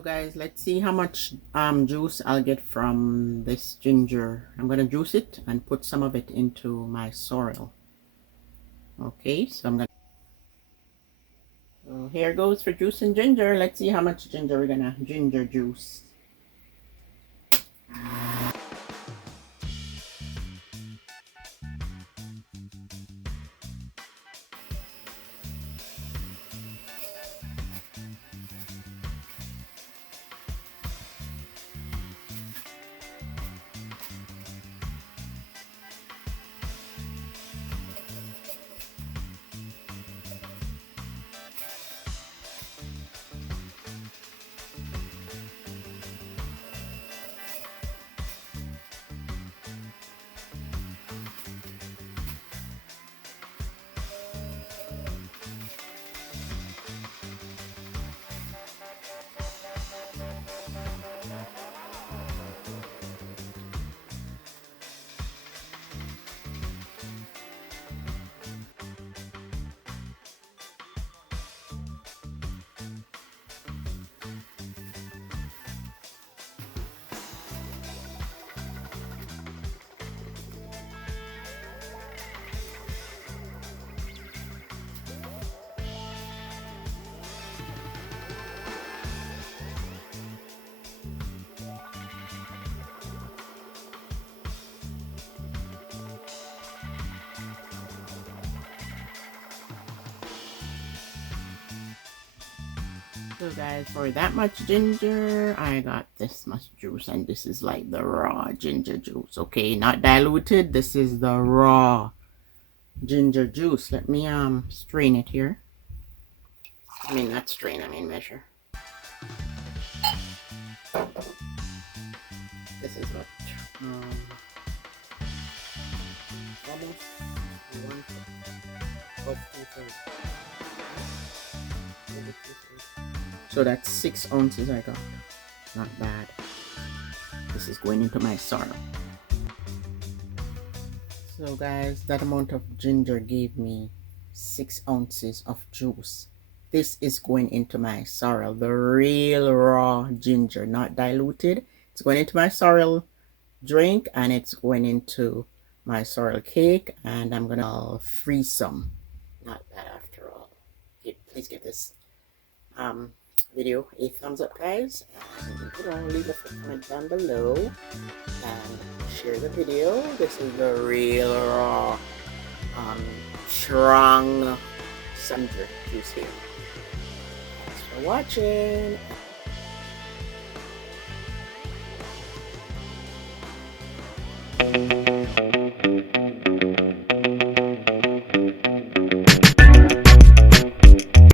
So guys, let's see how much juice I'll get from this ginger. I'm gonna juice it and put some of it into my sorrel. Okay, so I'm gonna. So here goes for juicing ginger. Let's see how much ginger we're gonna ginger juice. So guys, for that much ginger, I got this much juice, and this is like the raw ginger juice, okay? Not diluted. This is the raw ginger juice. Let me strain it here. I mean, not strain, I mean measure. This is what almost 1 of 2/3. So that's 6 ounces I got. Not bad. This is going into my sorrel. So guys, that amount of ginger gave me 6 ounces of juice. This is going into my sorrel. The real raw ginger, not diluted. It's going into my sorrel drink, and it's going into my sorrel cake, and I'm gonna freeze some. Not bad after all. Please give this video a thumbs up, guys, and leave a comment down below and share the video. This is the real raw strong ginger juice here. Thanks for watching.